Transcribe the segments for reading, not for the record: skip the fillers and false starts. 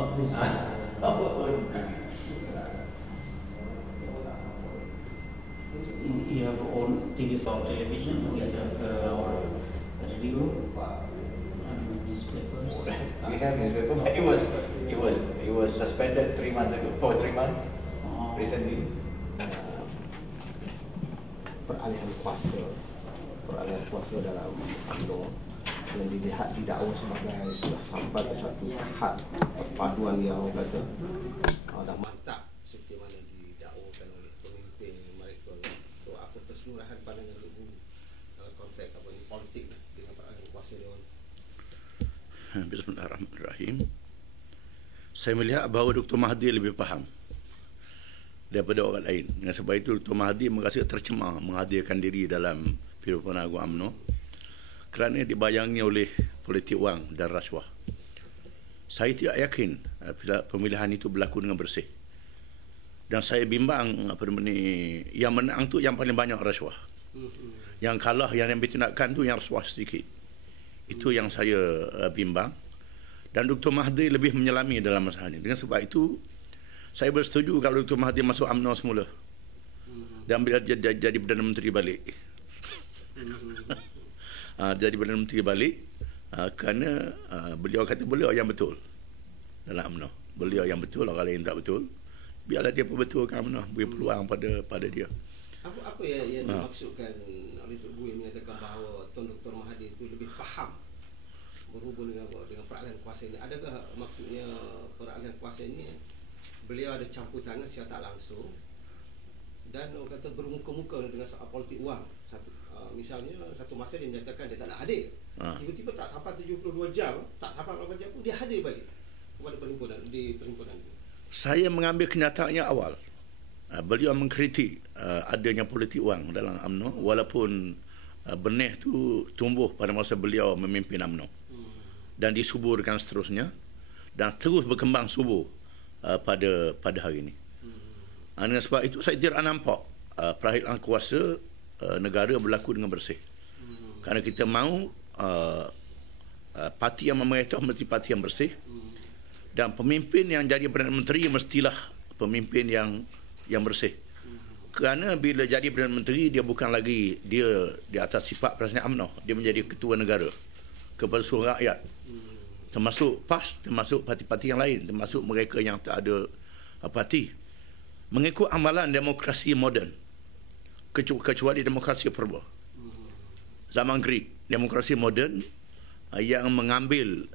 Oh, this. You have own TV or television, or you have radio and newspapers. We have newspaper, but it was suspended 3 months ago, for 3 months recently. Peralihan kuasa dalam UMNO yang dilihat didakwa sebagai sudah sampai ke satu tahap perpaduan yang orang kata dah mantap seperti mana didakwakan oleh pemimpin mereka. So apa keseluruhan pandangan ibu dalam konteks apa ni politik dengan peralihan kuasa dia? Bismillahirrahmanirrahim. Saya melihat bahawa Dr. Mahathir lebih faham daripada orang lain. Dengan sebab itu Dr. Mahathir merasa tercemar menghadirkan diri dalam Perhimpunan Agung UMNO kerana dibayangi oleh politik wang dan rasuah. Saya tidak yakin pemilihan itu berlaku dengan bersih. Dan saya bimbang yang menang tu yang paling banyak rasuah. Yang kalah, yang bertindakan tu yang rasuah sedikit. Itu yang saya bimbang. Dan Dr. Mahathir lebih menyelami dalam masalah ini. Dengan sebab itu saya bersetuju kalau Dr. Mahathir masuk UMNO semula dan bila jadi Perdana Menteri balik. Jadi Perdana Menteri balik kerana beliau kata beliau yang betul dalam UMNO. Beliau yang betul, orang lain tak betul. Biarlah dia perbetulkan UMNO, beri peluang pada dia. Apa yang dimaksudkan oleh Tok Bui menyatakan bahawa Tuan Dr. Mahathir itu lebih faham berhubung dengan peralihan kuasa ini? Adakah maksudnya peralihan kuasa ini beliau ada campur tangan secara tak langsung dan orang kata bermuka-muka dengan soal politik wang? Misalnya satu masa dia menyatakan dia tak nak hadir, tiba-tiba tak sampai 72 jam, tak sampai 8 jam pun dia hadir balik kepada perhimpunan itu. Saya mengambil kenyataannya awal. Beliau mengkritik adanya politik wang dalam UMNO walaupun benih tu tumbuh pada masa beliau memimpin UMNO dan disuburkan seterusnya dan terus berkembang subur pada hari ini. Dengan sebab itu saya tidak nampak peralihan kuasa negara berlaku dengan bersih. Kerana kita mahu parti yang memerintah mesti parti yang bersih dan pemimpin yang jadi Perdana Menteri mestilah pemimpin yang bersih. Kerana bila jadi Perdana Menteri dia bukan lagi dia di atas sifat Presiden UMNO, dia menjadi ketua negara kepada seluruh rakyat. Termasuk PAS, termasuk parti-parti yang lain, termasuk mereka yang tak ada parti. Mengikut amalan demokrasi moden, kecuali demokrasi purba. Zaman Greek, demokrasi moden yang mengambil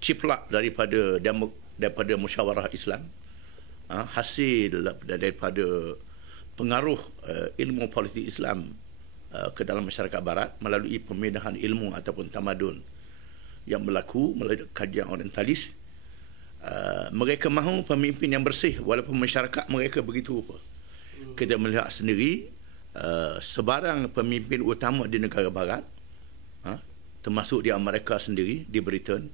ciplak daripada musyawarah Islam, hasil daripada pengaruh ilmu politik Islam ke dalam masyarakat barat melalui pemindahan ilmu ataupun tamadun yang berlaku melalui kajian orientalis. Mereka mahu pemimpin yang bersih walaupun masyarakat mereka begitu rupa. Kita melihat sendiri sebarang pemimpin utama di negara barat, termasuk di Amerika sendiri, di Britain,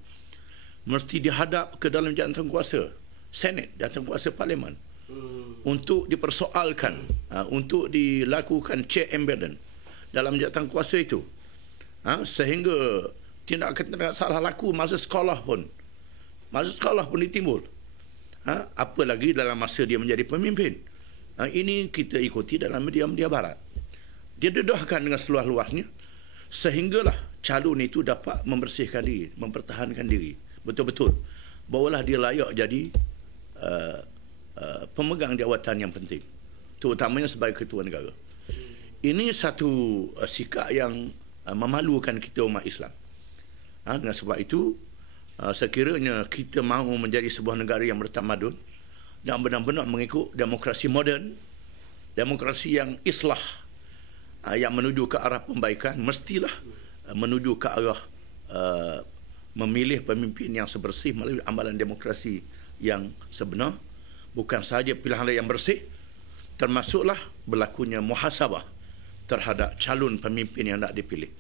mesti dihadap ke dalam jawatan kuasa Senate, jawatan kuasa Parlimen, untuk dipersoalkan, untuk dilakukan check and balance dalam jawatan kuasa itu, sehingga tindakan salah laku masa sekolah pun ditimbul, apalagi dalam masa dia menjadi pemimpin. Ini kita ikuti dalam media-media barat. Dia dedahkan dengan seluas-luasnya sehinggalah calon itu dapat membersihkan diri, mempertahankan diri betul-betul bahawalah dia layak jadi pemegang jawatan yang penting, terutamanya sebagai ketua negara. Ini satu sikap yang memalukan kita umat Islam. Dengan sebab itu sekiranya kita mahu menjadi sebuah negara yang bertamadun dan benar-benar mengikut demokrasi moden, demokrasi yang islah, yang menuju ke arah pembaikan, mestilah menuju ke arah memilih pemimpin yang sebersih melalui amalan demokrasi yang sebenar. Bukan sahaja pilihan yang bersih, termasuklah berlakunya muhasabah terhadap calon pemimpin yang nak dipilih.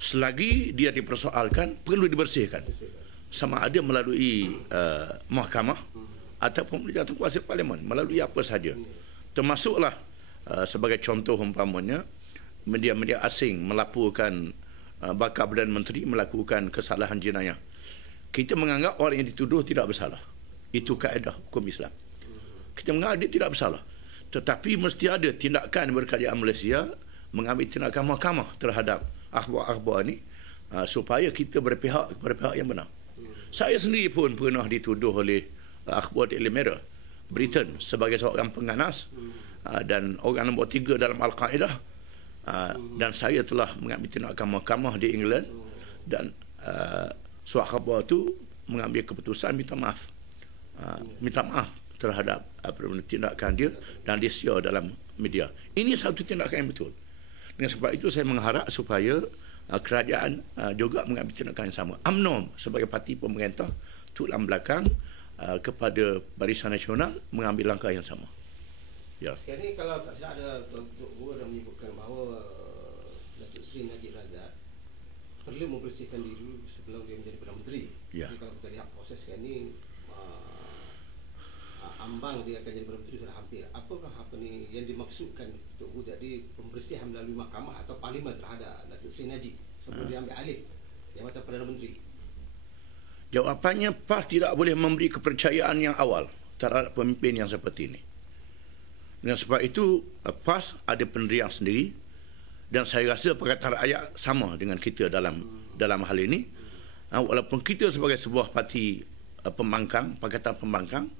Selagi dia dipersoalkan, perlu dibersihkan, sama ada melalui mahkamah ataupun jawatan kuasa Parlimen, melalui apa sahaja. Termasuklah sebagai contoh umpamanya media-media asing melaporkan bakal Perdana Menteri melakukan kesalahan jenayah kita menganggap orang yang dituduh tidak bersalah. Itu kaedah hukum Islam. Kita menganggap dia tidak bersalah. Tetapi mesti ada tindakan berkerajaan Malaysia mengambil tindakan mahkamah terhadap akhbar-akhbar ni supaya kita berpihak kepada pihak yang benar. Saya sendiri pun pernah dituduh oleh akhbar Daily Mirror Britain sebagai seorang pengganas dan orang nombor 3 dalam Al-Qaeda, dan saya telah mengambil tindakan mahkamah di England, dan surat khabar tu mengambil keputusan minta maaf terhadap tindakan dia, dan dia share dalam media. Ini satu tindakan yang betul. Dengan sebab itu saya mengharap supaya kerajaan juga mengambil tindakan yang sama. UMNO sebagai parti pemerintah tulang belakang kepada Barisan Nasional mengambil langkah yang sama. Ya. Sekarang ni kalau tak silap ada Tok Gua dah menyebutkan bahawa Datuk Seri Najib Razak perlu membersihkan diri sebelum dia menjadi Perdana Menteri. Ya. Jadi kalau kita lihat proses sekarang ni, ambang dia akan jadi Perdana Menteri sudah hampir. Apakah ni yang dimaksudkan Tok Gua tadi, pembersihan melalui mahkamah atau parlimen terhadap Datuk Seri Najib sebelum dia ambil alih jabatan Perdana Menteri? Jawapannya, PAS tidak boleh memberi kepercayaan yang awal terhadap pemimpin yang seperti ini. Dengan sebab itu, PAS ada pendirian sendiri, dan saya rasa Pakatan Rakyat sama dengan kita dalam hal ini. Walaupun kita sebagai sebuah parti pembangkang, Pakatan Pembangkang,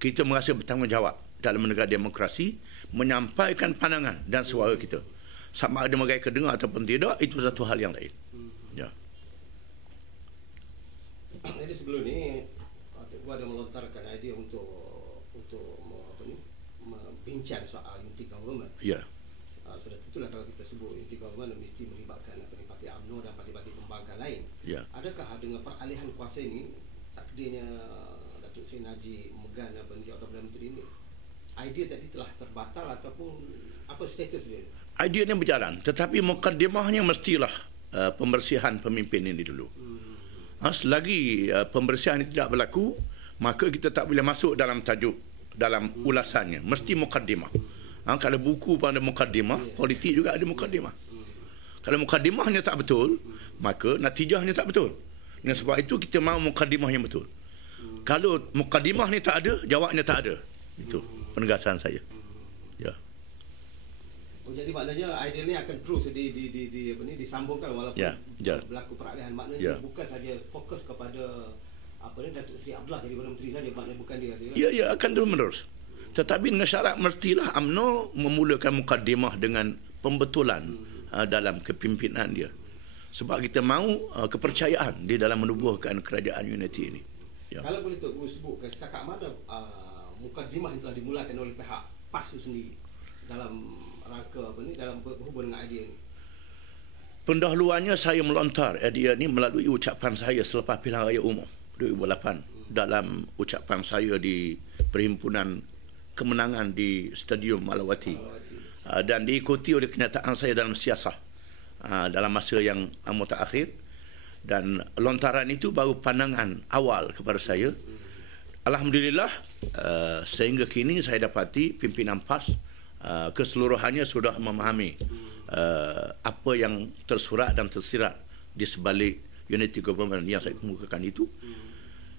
kita merasa bertanggungjawab dalam negara demokrasi menyampaikan pandangan dan suara kita. Sama ada mereka dengar ataupun tidak, itu satu hal yang lain. Ya. Jadi sebelum ni Tok Gua ada melontarkan idea untuk membincang soal unity government. Ya. Sudah tentulah kalau kita sebut unity government mesti melibatkan parti UMNO dan parti-parti pembangkang lain. Ya. Adakah dengan peralihan kuasa ini takdirnya Datuk Seri Najib memegang jawatan Perdana Menteri ini, idea tadi telah terbatal ataupun apa status dia? Idea ni berjalan, tetapi mukaddimahnya mestilah pembersihan pemimpin ini dulu. Selagi pembersihan ini tidak berlaku, maka kita tak boleh masuk dalam tajuk, dalam ulasannya. Mesti mukaddimah. Kalau buku pun ada mukaddimah, politik juga ada mukaddimah. Kalau mukaddimahnya tak betul, maka natijahnya tak betul. Dengan sebab itu kita mahu mukaddimah yang betul. Kalau mukaddimah ni tak ada, jawabnya tak ada. Itu penegasan saya. Ya. Jadi maknanya idea ni akan terus disambungkan walaupun berlaku peralihan. Maknanya bukan saja fokus kepada Datuk Seri Abdullah jadi Perdana Menteri saja, maknanya bukan dia saja. Ya, akan terus menerus. Tetapi dengan syarat mestilah UMNO memulakan mukaddimah dengan pembetulan dalam kepimpinan dia. Sebab kita mahu kepercayaan di dalam menubuhkan kerajaan unity ini. Ya. Kalau boleh Tok Gua sebutkan setakat mana mukaddimah yang telah dimulakan oleh pihak PAS itu sendiri dalam rangka dalam berhubung dengan idea ini? Pendahuluannya saya melontar idea ini melalui ucapan saya selepas pilihan raya umum 2008 dalam ucapan saya di Perhimpunan Kemenangan di Stadium Malawati, dan diikuti oleh kenyataan saya dalam siasah dalam masa yang mutaakhir, dan lontaran itu baru pandangan awal kepada saya. Alhamdulillah, sehingga kini saya dapati pimpinan PAS keseluruhannya sudah memahami apa yang tersurat dan tersirat di sebalik unity government yang saya kemukakan itu.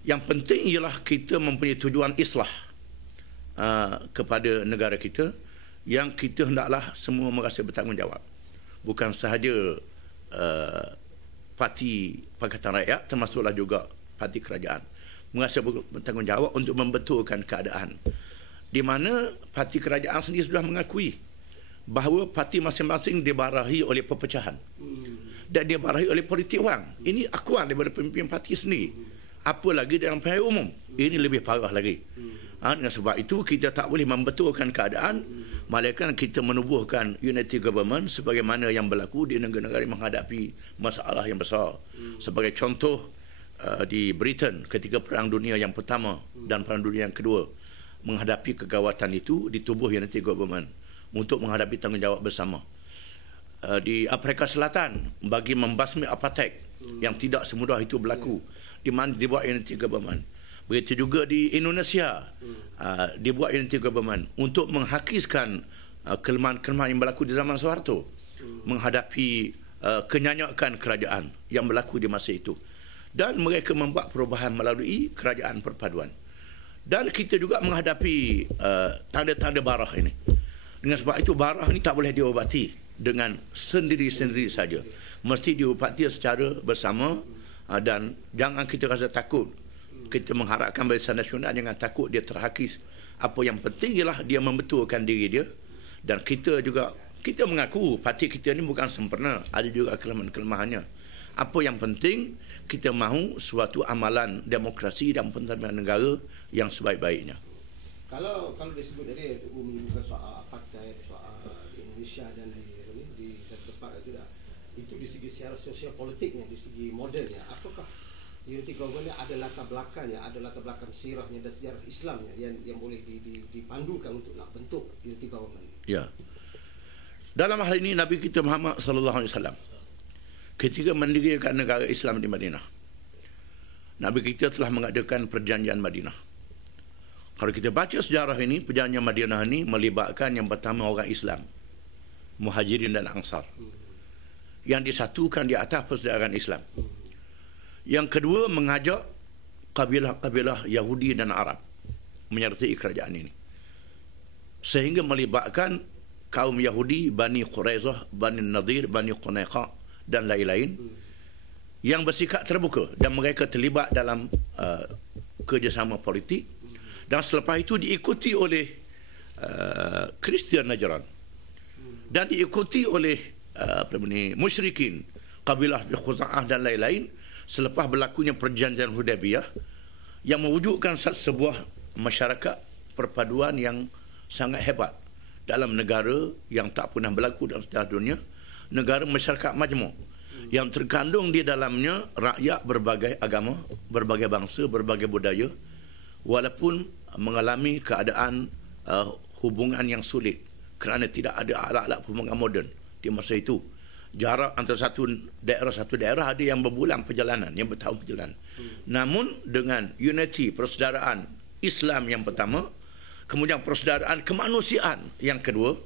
Yang penting ialah kita mempunyai tujuan islah kepada negara kita, yang kita hendaklah semua merasa bertanggungjawab. Bukan sahaja parti Pakatan Rakyat, termasuklah juga parti kerajaan merasa bertanggungjawab untuk membetulkan keadaan di mana parti kerajaan sendiri sudah mengakui bahawa parti masing-masing dibarahi oleh perpecahan dan dibarahi oleh politik wang. Ini akuan daripada pemimpin parti sendiri. Apa lagi dalam pilihan umum, ini lebih parah lagi. Dengan sebab itu kita tak boleh membetulkan keadaan, melainkan kita menubuhkan unity government sebagaimana yang berlaku di negara-negara yang menghadapi masalah yang besar. Sebagai contoh, di Britain ketika Perang Dunia yang pertama dan Perang Dunia yang kedua, menghadapi kegawatan itu ditubuh unity government untuk menghadapi tanggungjawab bersama. Di Afrika Selatan bagi membasmi apartheid yang tidak semudah itu berlaku, di mana dibuat unity government. Begitu juga di Indonesia dibuat unity government untuk menghakiskan kelemahan-kelemahan yang berlaku di zaman Soeharto, menghadapi kenyanyakan kerajaan yang berlaku di masa itu. dan mereka membuat perubahan melalui kerajaan perpaduan. Dan kita juga menghadapi tanda-tanda barah ini. Dengan sebab itu barah ini tak boleh diobati dengan sendiri-sendiri saja. Mesti diobati secara bersama, dan jangan kita rasa takut. Kita mengharapkan Barisan Nasional jangan takut dia terhakis. Apa yang penting ialah dia membetulkan diri dia, dan kita mengaku parti kita ni bukan sempurna, ada juga kelemahan-kelemahannya. Apa yang penting, kita mahu suatu amalan demokrasi dan pentadbiran negara yang sebaik-baiknya. Kalau disebut tadi bukan soal apartheid, soal di Indonesia dan di satu tempat itu di segi secara sosial politiknya, di segi modelnya, apakah unity government ada latar belakangnya, ada latar belakang sirahnya dan sejarah Islamnya yang boleh dipandukan untuk nak bentuk unity government? Ya. Dalam hal ini Nabi kita Muhammad sallallahu alaihi wasallam ketika mendirikan negara Islam di Madinah, Nabi kita telah mengadakan perjanjian Madinah. Kalau kita baca sejarah ini, perjanjian Madinah ini melibatkan yang pertama orang Islam, Muhajirin dan Ansar, yang disatukan di atas persaudaraan Islam. Yang kedua, mengajak kabilah-kabilah Yahudi dan Arab menyertai kerajaan ini, sehingga melibatkan kaum Yahudi, Bani Quraizah, Bani Nadir, Bani Qunaiqa dan lain-lain yang bersikap terbuka, dan mereka terlibat dalam kerjasama politik. Dan selepas itu diikuti oleh Kristian Najran dan diikuti oleh musyrikin, kabilah Khuza'ah dan lain-lain, selepas berlakunya perjanjian Hudaybiyah yang mewujudkan sebuah masyarakat perpaduan yang sangat hebat dalam negara yang tak pernah berlaku dalam sejarah dunia, negara masyarakat majmuk yang terkandung di dalamnya rakyat berbagai agama, berbagai bangsa, berbagai budaya, walaupun mengalami keadaan hubungan yang sulit kerana tidak ada alat-alat pembangunan moden di masa itu. Jarak antara satu daerah ada yang berbulan perjalanan, yang bertahun perjalanan. Namun dengan unity persaudaraan Islam yang pertama, kemudian persaudaraan kemanusiaan yang kedua,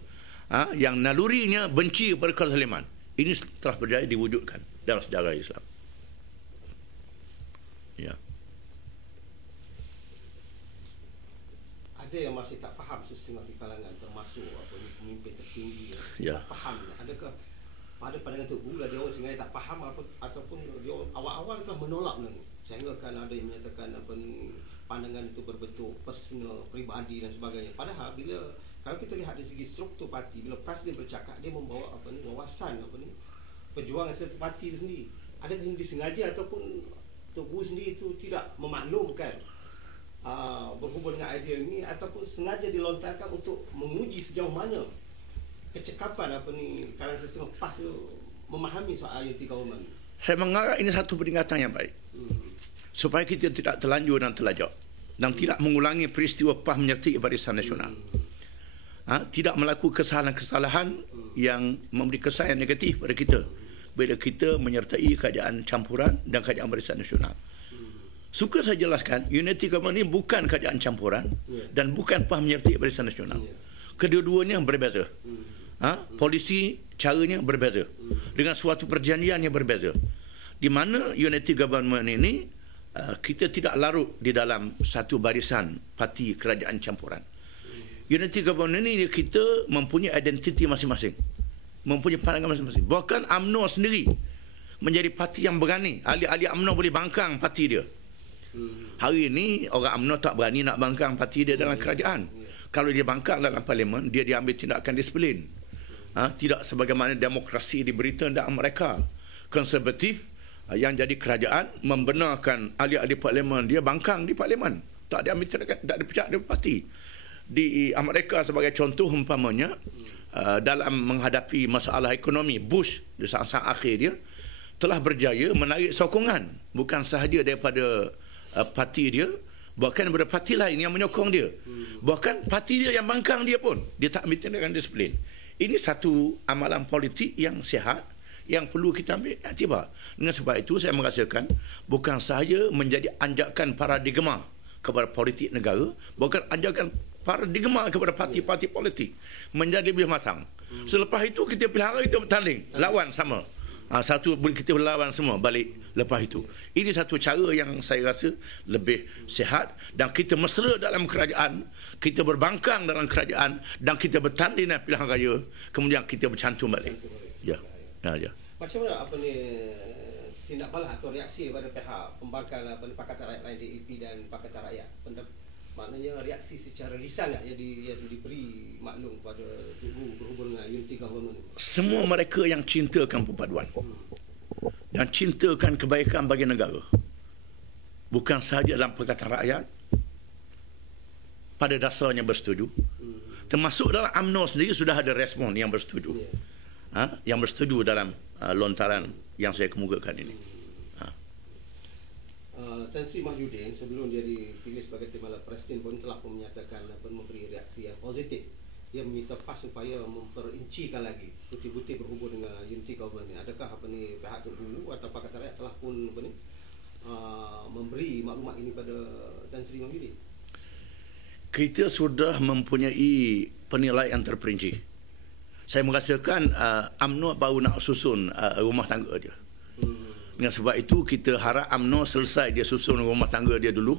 yang nalurinya benci berkezaliman, ini telah berjaya diwujudkan dalam sejarah Islam. Ya. Ada yang masih tak faham setengah di kalangan, termasuk pemimpin tertinggi Ya. tak faham. Adakah pada pandangan Tok Guru dia orang sengaja tak faham ataupun dia awal-awal telah menolak ni, sehingga kan ada yang menyatakan pandangan itu berbentuk personal, peribadi dan sebagainya. Padahal bila kalau kita lihat dari segi struktur parti, bila presiden bercakap, dia membawa wawasan perjuangan satu parti itu sendiri. Adakah ini disengaja ataupun Tok Guru sendiri itu tidak memaklumkan berhubung dengan idea ini, ataupun sengaja dilontarkan untuk menguji sejauh mana kecekapan kalangan sistem PAS itu memahami soal unity government? Saya menganggap ini satu peringatan yang baik, supaya kita tidak terlanjur dan terlajak dan tidak mengulangi peristiwa PAS menyertai Barisan Nasional. Tidak melakukan kesalahan-kesalahan yang memberi kesan yang negatif pada kita bila kita menyertai kerajaan campuran dan kerajaan Barisan Nasional. Suka saya jelaskan, unity government ini bukan kerajaan campuran dan bukan PAS menyertai Barisan Nasional. Kedua-duanya berbeza. Polisi caranya berbeza, dengan suatu perjanjian yang berbeza, di mana unity government ini kita tidak larut di dalam satu barisan parti kerajaan campuran. Unity government ini kita mempunyai identiti masing-masing, mempunyai pandangan masing-masing. Bahkan UMNO sendiri menjadi parti yang berani. Ahli-ahli UMNO boleh bangkang parti dia. Hari ini orang UMNO tak berani nak bangkang parti dia dalam kerajaan. Kalau dia bangkang dalam parlimen, dia diambil tindakan disiplin. Tidak sebagaimana demokrasi di Britain dan Amerika. Konservatif yang jadi kerajaan membenarkan ahli-ahli parlimen dia bangkang di parlimen, tak diambil tindakan, tak dipecat dari parti. Di Amerika sebagai contoh umpamanya, dalam menghadapi masalah ekonomi, Bush di saat-saat akhir dia telah berjaya menarik sokongan bukan sahaja daripada parti dia, bahkan daripada parti lain yang menyokong dia. Bahkan parti dia yang bangkang dia pun dia tak ambil tindakan disiplin. Ini satu amalan politik yang sihat yang perlu kita ambil iktibar. Dengan sebab itu saya merasakan bukan sahaja menjadi anjakan paradigma kepada politik negara, bahkan anjakan paradigma kepada parti-parti politik menjadi lebih matang. Selepas itu kita pelihara, kita bertanding lawan sama. Satu kita berlawan semua balik lepas itu. Ini satu cara yang saya rasa lebih sihat, dan kita mesra dalam kerajaan, kita berbangkang dalam kerajaan, dan kita bertanding dalam pilihan raya, kemudian kita bercantum balik. Ya. Ya. Macam mana tindak balas atau reaksi pada pihak pembangkang Pakatan Rakyat lain, DAP dan Pakatan Rakyat? Maknanya reaksi secara lisan yang diberi maklum kepada Tugu berhubung dengan unity government. Semua mereka yang cintakan perpaduan dan cintakan kebaikan bagi negara, bukan sahaja dalam Pakatan Rakyat, pada dasarnya bersetuju. Termasuk dalam UMNO sendiri sudah ada respon yang bersetuju. Yang bersetuju dalam lontaran yang saya kemukakan ini. Tan Sri Mahyudin sebelum dia dipilih sebagai Timbalan Presiden pun telah menyatakan memberi reaksi yang positif. Dia meminta PAS supaya memperincikan lagi bukti-bukti berhubung dengan unity government ini. Adakah pihak Tengku atau Pakatan Rakyat telah pun memberi maklumat ini pada Tan Sri Mahyudin? Kita sudah mempunyai penilaian terperinci. Saya merasakan UMNO baru nak susun rumah tangga dia. Dengan sebab itu kita harap UMNO selesai dia susun rumah tangga dia dulu,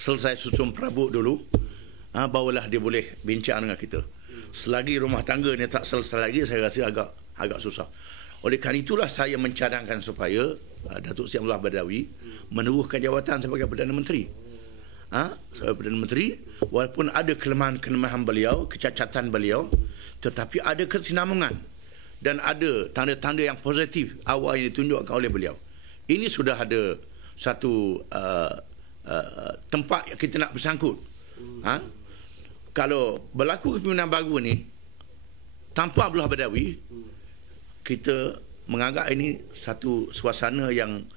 selesai susun perabot dulu, barulah dia boleh bincang dengan kita. Selagi rumah tangga ni tak selesai lagi, saya rasa agak susah. Oleh kerana itulah saya mencadangkan supaya Datuk Seri Abdullah Badawi meneruskan jawatan sebagai Perdana Menteri. Sebagai Perdana Menteri, walaupun ada kelemahan-kelemahan beliau, kecacatan beliau, tetapi ada kesinambungan dan ada tanda-tanda yang positif awal yang ditunjukkan oleh beliau. Ini sudah ada satu tempat yang kita nak bersangkut. Kalau berlaku kepimpinan baru ni tanpa Abdullah Badawi, kita menganggap ini satu suasana yang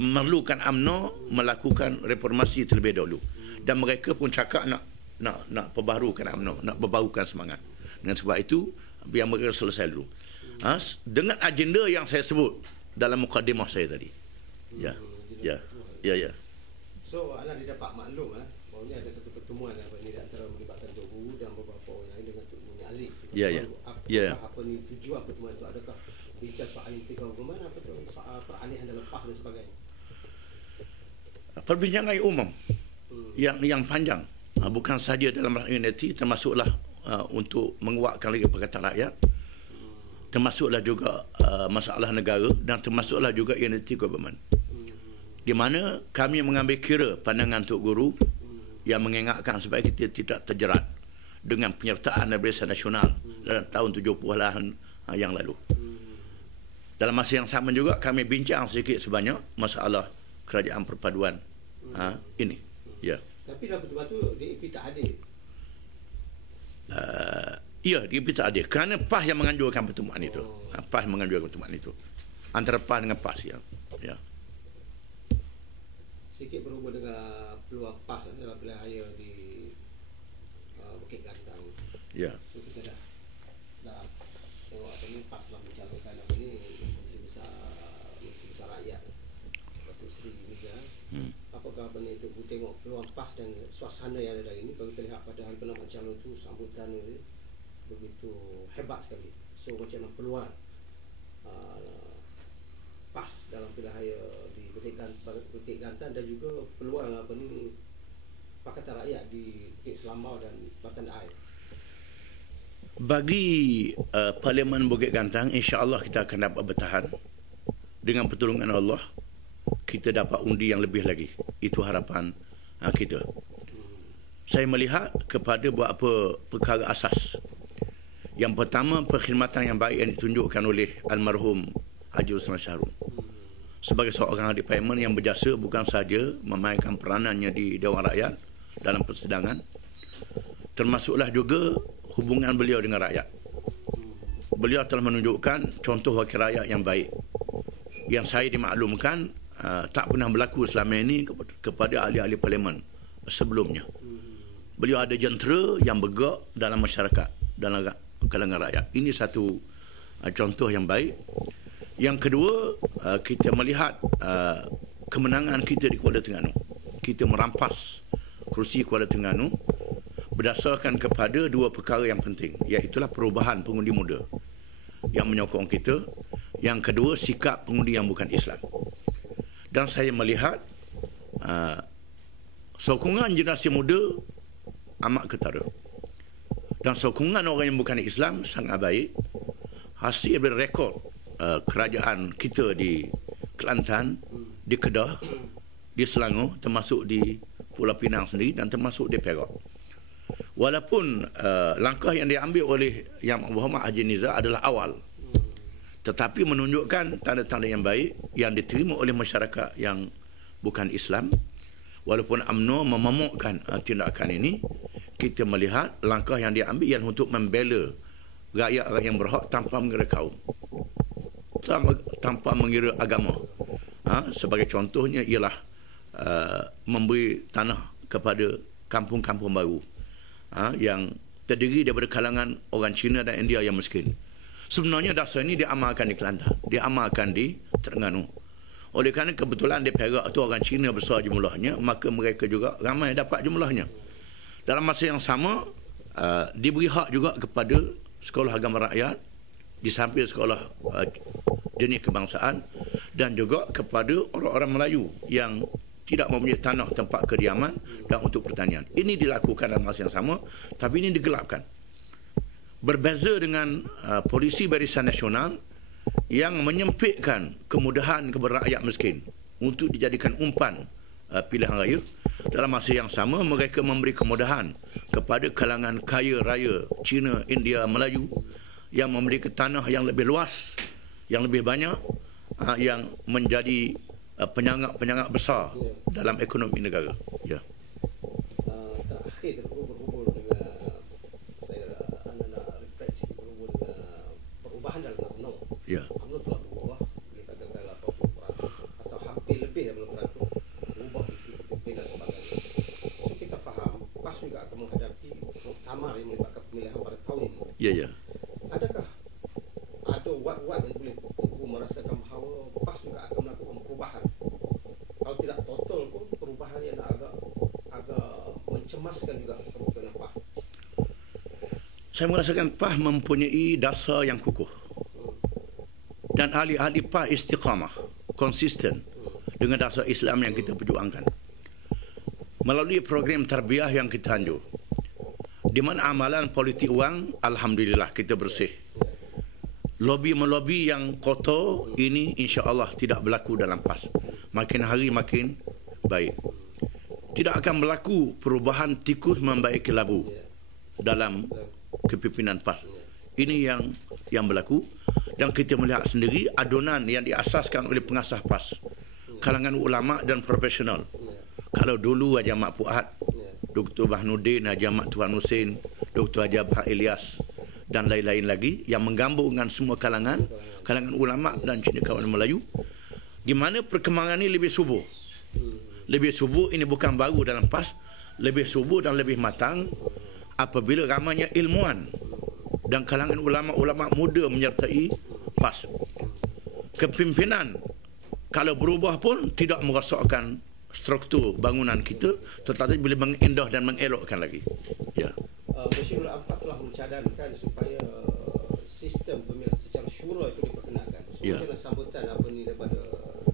memerlukan UMNO melakukan reformasi terlebih dahulu. Dan mereka pun cakap nak perbaharukan UMNO, nak berbarukan semangat. Dengan sebab itu biar mereka selesai dulu. Dengan agenda yang saya sebut dalam mukadimah saya tadi. Ya. So, anda dapat maklum bahawa ini ada satu pertemuan di antara melibatkan Tugu dan beberapa orang lain dengan Tun Munir Aziz. Apa ni tujuan pertemuan itu? Adakah bincang soal unity government, apa tu soal peralihan dalam PAS dan sebagainya? Perbincangan umum yang panjang, bukan sahaja dalam unity, termasuklah untuk menguatkan lagi Pakatan Rakyat, termasuklah juga masalah negara, dan termasuklah juga unity government, di mana kami mengambil kira pandangan Tok Guru yang mengingatkan supaya kita tidak terjerat dengan penyertaan Barisan Nasional dalam tahun 70-an yang lalu. Dalam masa yang sama juga kami bincang sedikit sebanyak masalah kerajaan perpaduan ini. Ya. Tapi dalam pertemuan tu DAP tak hadir. Ya, DAP tak hadir kerana PAS yang menganjurkan pertemuan itu. PAS menganjurkan pertemuan itu antara PAS dengan PAS. Ya. Sikit berhubung dengan peluang PAS dalam pilihan raya di Bukit Gantang. Ya. So kita dah tengok ni PAS telah mencalonkan Menteri Besar Rakyat, Datuk Seri Niga. Apakah itu tengok peluang PAS dan suasana yang ada ini, kalau kita lihat pada hari penampilan calon itu sambutan ini begitu hebat sekali. So macam mana peluang PAS dalam pilihan raya di Bukit Gantan dan juga peluang Pakatan Rakyat di Bukit Selambau dan Batan Air? Bagi Parlimen Bukit Gantang, insya-Allah kita akan dapat bertahan. Dengan pertolongan Allah, kita dapat undi yang lebih lagi. Itu harapan kita. Saya melihat kepada beberapa perkara asas. Yang pertama, perkhidmatan yang baik yang ditunjukkan oleh almarhum Haji Osman Syahrul sebagai seorang ahli parlimen yang berjasa bukan sahaja memainkan peranannya di Dewan Rakyat dalam persidangan, termasuklah juga hubungan beliau dengan rakyat. Beliau telah menunjukkan contoh wakil rakyat yang baik, yang saya dimaklumkan tak pernah berlaku selama ini kepada ahli-ahli parlimen sebelumnya. Beliau ada jentera yang bergerak dalam masyarakat, dalam kalangan rakyat. Ini satu contoh yang baik. Yang kedua, kita melihat kemenangan kita di Kuala Terengganu. Kita merampas kerusi Kuala Terengganu berdasarkan kepada dua perkara yang penting, iaitu perubahan pengundi muda yang menyokong kita Yang kedua, sikap pengundi yang bukan Islam. Dan saya melihat sokongan generasi muda amat ketara. Dan sokongan orang yang bukan Islam sangat baik. Hasil dari rekod kerajaan kita di Kelantan, di Kedah, di Selangor, termasuk di Pulau Pinang sendiri dan termasuk di Perak. Walaupun langkah yang diambil oleh Yang Muhammad Haji Nizar adalah awal, tetapi menunjukkan tanda-tanda yang baik yang diterima oleh masyarakat yang bukan Islam. Walaupun UMNO memamukkan tindakan ini, kita melihat langkah yang diambil yang untuk membela rakyat yang berhak tanpa mengira kaum, tanpa mengira agama. Sebagai contohnya ialah memberi tanah kepada kampung-kampung baru yang terdiri daripada kalangan orang Cina dan India yang miskin. Sebenarnya dasar ini diamalkan di Kelantan, diamalkan di Terengganu. Oleh kerana kebetulan di Perak itu orang Cina besar jumlahnya, maka mereka juga ramai dapat jumlahnya. Dalam masa yang sama, diberi hak juga kepada sekolah agama rakyat, di samping sekolah jenis kebangsaan, dan juga kepada orang-orang Melayu yang tidak mempunyai tanah tempat kediaman dan untuk pertanian. Ini dilakukan dalam masa yang sama, tapi ini digelapkan. Berbeza dengan polisi Barisan Nasional yang menyempitkan kemudahan kepada rakyat miskin untuk dijadikan umpan pilihan raya. Dalam masa yang sama, mereka memberi kemudahan kepada kalangan kaya raya Cina, India, Melayu yang memiliki tanah yang lebih luas, yang lebih banyak, yang menjadi penyanggak-penyanggak besar dalam ekonomi negara. Ya. Terakhir berhubung dengan saya nak refleksi berhubung dengan perubahan dalam UMNO. Ya. UMNO telah berubah, boleh katakan 80% atau hampir lebih dari 80% berubah di segi kepimpinan dan sebagainya. So kita faham PAS juga akan menghadapi muktamar yang melibatkan pemilihan pada tahun ini. Ya, ya. Adakah ada wat-wat yang boleh Teguh merasakan bahawa PAS juga akan melakukan perubahan? Kalau tidak total pun perubahan yang agak mencemaskan juga kemungkinan PAS. Saya merasakan PAS mempunyai dasar yang kukuh. Dan ahli-ahli PAS istiqamah, konsisten dengan dasar Islam yang kita perjuangkan. Melalui program tarbiyah yang kita anjur, di mana amalan politik wang, alhamdulillah kita bersih. Lobby-melobi yang kotor ini insya-Allah tidak berlaku dalam PAS. Makin hari makin baik. Tidak akan berlaku perubahan tikus membaiki labu dalam kepimpinan PAS. Ini yang berlaku, dan kita melihat sendiri adunan yang diasaskan oleh pengasas PAS, kalangan ulama dan profesional. Kalau dulu Haji Ahmad Fuad, Dr. Bahnuddin, Haji Ahmad Tuhan Hussein, Dr. Haji Abah Ilyas dan lain-lain lagi yang menggabungkan semua kalangan ulama dan cendekiawan Melayu, di mana perkembangan ini lebih subur. Lebih subur ini bukan baru dalam PAS, lebih subur dan lebih matang apabila ramainya ilmuwan dan kalangan ulama-ulama muda menyertai PAS. Kepimpinan kalau berubah pun tidak merosakkan struktur bangunan kita, tetapi boleh mengindah dan mengelokkan lagi. Ya. Musyirul Ampat telah mencadangkan supaya sistem pemilihan secara syura itu diperkenalkan. Ya. Dalam sambutan apa ni daripada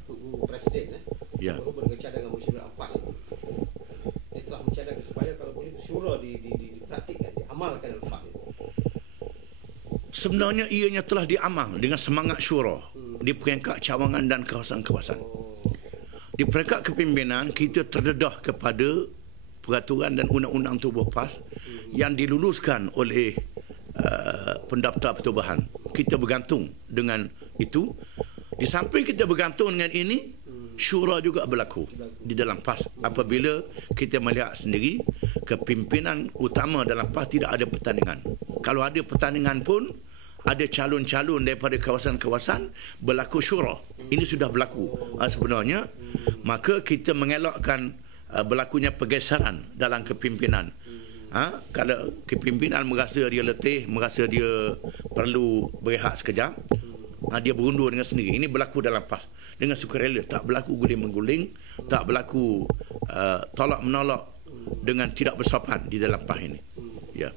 Tugu Presiden Ya. berhubung dengan cadangan Musyirul Ampas itu. Dia telah mencadangkan supaya kalau boleh syura dipraktikkan, diamalkan dalam PAS itu. Sebenarnya ianya telah diamal dengan semangat syura di peringkat cawangan dan kawasan-kawasan. Di peringkat kepimpinan, kita terdedah kepada peraturan dan undang-undang tubuh PAS yang diluluskan oleh pendaftar pertubuhan. Kita bergantung dengan itu. Di samping kita bergantung dengan ini, syura juga berlaku di dalam PAS. Apabila kita melihat sendiri, kepimpinan utama dalam PAS tidak ada pertandingan. Kalau ada pertandingan pun, ada calon-calon daripada kawasan-kawasan berlaku syura. Ini sudah berlaku sebenarnya. Maka kita mengelakkan berlakunya pergeseran dalam kepimpinan. Kalau kepimpinan merasa dia letih, merasa dia perlu berehat sekejap, dia berundur dengan sendiri. Ini berlaku dalam PAS dengan sukarela, tak berlaku guling-mengguling, tak berlaku tolak-menolak dengan tidak bersopan di dalam PAS ini. Ya.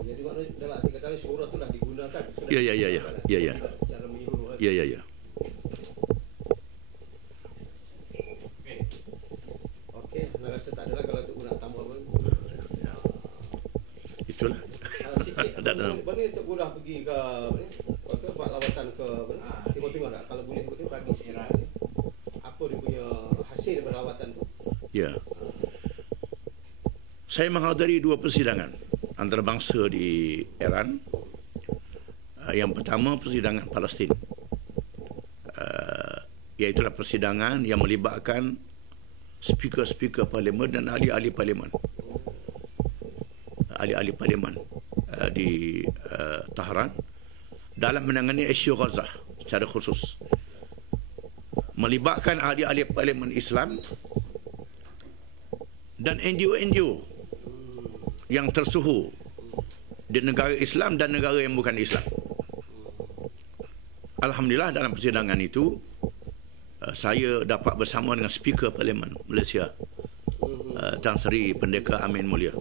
Jadi maknanya dalam arti kata syura itulah digunakan. Ya. Secara menyeluruh. Ya, ya, ya. Okey, nak rasa tak adalah kalau tu nak tambah pun. Itulah. Sikit. Tak ada. Mana Tok Guru dah pergi ke apa ni? Ke buat lawatan ke apa ni? Timur-timur tak? Kalau boleh sebut bagi sikit. Apa dia punya hasil daripada lawatan tu? Ya. Saya menghadiri 2 persidangan antarabangsa di Iran. Yang pertama persidangan Palestin. Iaitulah persidangan yang melibatkan speaker-speaker parlimen dan ahli-ahli parlimen. Ahli-ahli parlimen di Tehran dalam menangani isu Gaza secara khusus. Melibatkan ahli-ahli parlimen Islam dan NGO-NGO yang tersuhu di negara Islam dan negara yang bukan Islam. Alhamdulillah dalam persidangan itu saya dapat bersama dengan Speaker Parlimen Malaysia, Tan Sri Pendekar Amin Mulia.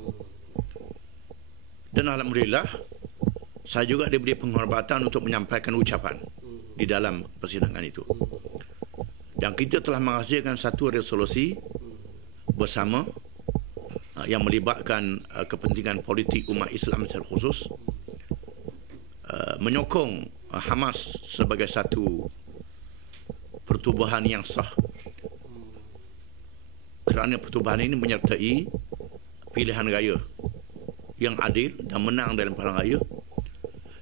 Dan alhamdulillah saya juga diberi penghormatan untuk menyampaikan ucapan di dalam persidangan itu. Dan kita telah menghasilkan satu resolusi bersama yang melibatkan kepentingan politik umat Islam secara khusus, menyokong Hamas sebagai satu pertubuhan yang sah, kerana pertubuhan ini menyertai pilihan raya yang adil dan menang dalam pilihan raya.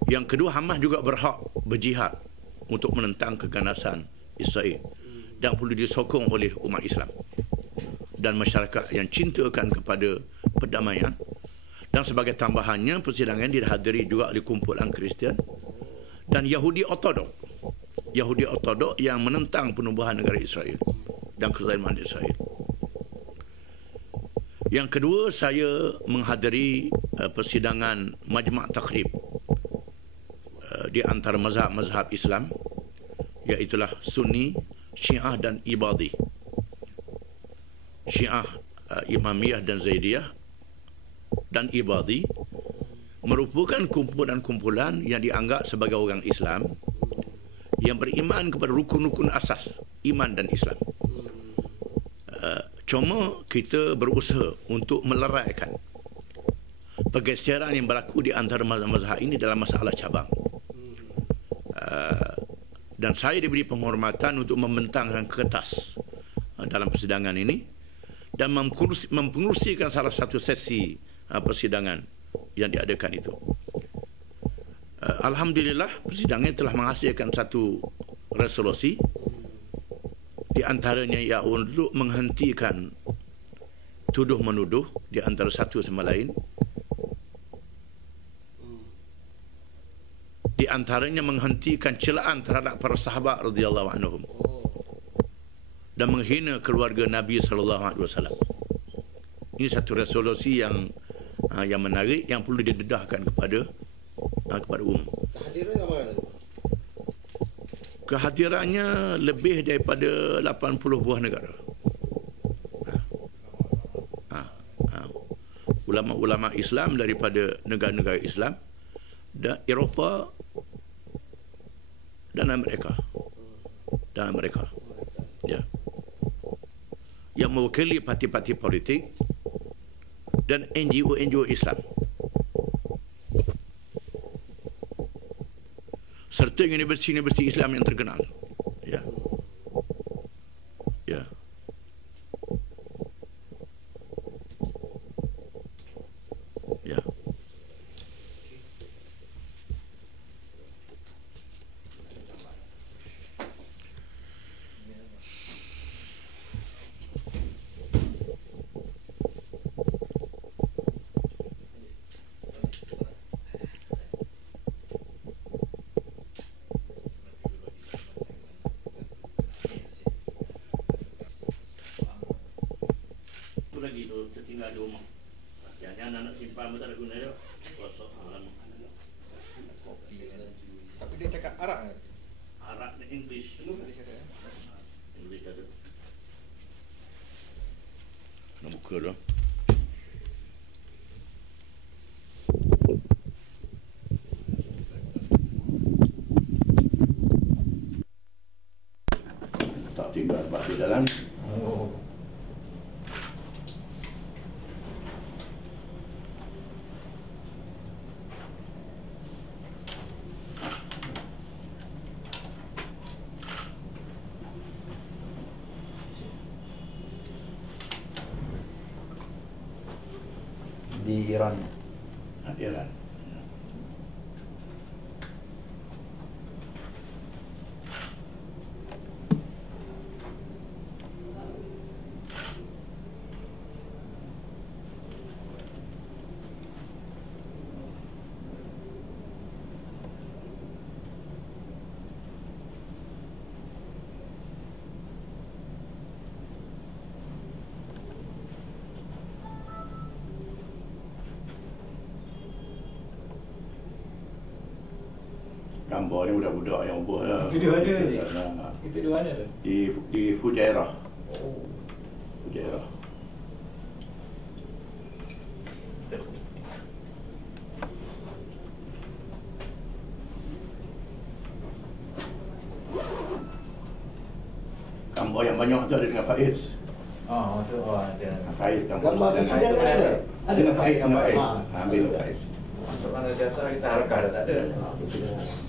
Yang kedua, Hamas juga berhak berjihad untuk menentang keganasan Israel dan perlu disokong oleh umat Islam dan masyarakat yang cintakan kepada perdamaian. Dan sebagai tambahannya, persidangan dihadiri juga oleh kumpulan Kristian dan Yahudi Ortodok. Yahudi Ortodok yang menentang penubuhan negara Israel dan kezaliman Israel. Yang kedua, saya menghadiri persidangan Majma' Takhrib di antara mazhab-mazhab Islam, iaitulah Sunni, Syiah dan Ibadi. Syiah, Imamiyah dan Zaidiyah dan Ibadi merupakan kumpulan-kumpulan yang dianggap sebagai orang Islam yang beriman kepada rukun-rukun asas iman dan Islam. Cuma kita berusaha untuk meleraikan pergeseran yang berlaku di antara mazhab ini dalam masalah cabang. Dan saya diberi penghormatan untuk membentangkan kertas dalam persidangan ini dan mempengerusikan salah satu sesi persidangan yang diadakan itu. Alhamdulillah, persidangan telah menghasilkan satu resolusi, di antaranya ia untuk menghentikan tuduh-menuduh di antara satu sama lain. Di antaranya menghentikan celaan terhadap para sahabat radhiyallahu anhum dan menghina keluarga Nabi sallallahu alaihi wasallam. Ini satu resolusi yang menarik yang perlu didedahkan kepada umum. Kehadirannya mana? Kehadirannya lebih daripada 80 buah negara. Ulama-ulama Islam daripada negara-negara Islam dan Eropah dan Amerika. Ya. Yang mewakili parti-parti politik dan NGO Islam. Serta universiti-universiti Islam yang terkenal. Ya. Ya. Ya. Lagi tu tertinggal di rumah. Jangan anak simpan pun tak ada guna dia. Kosong lama. Tapi dia cakap Arab kan? Arab dan English. English ada. Nak buka dah. dalam. Oh. Di Iran. Iran. Gambar ni budak-budak yang buat lah. Itu di mana? Nah, Itu di mana tu? di Fujairah. Oh. Fujairah. Gambar yang banyak tu ada dengan Faiz. Oh, maksud ada. Faiz Gambar presiden itu ada? Ada dengan Faiz, dengan Gambar Faiz. Faiz. Ambil Faiz. Masuk mana siasat kita harkah dah tak ada.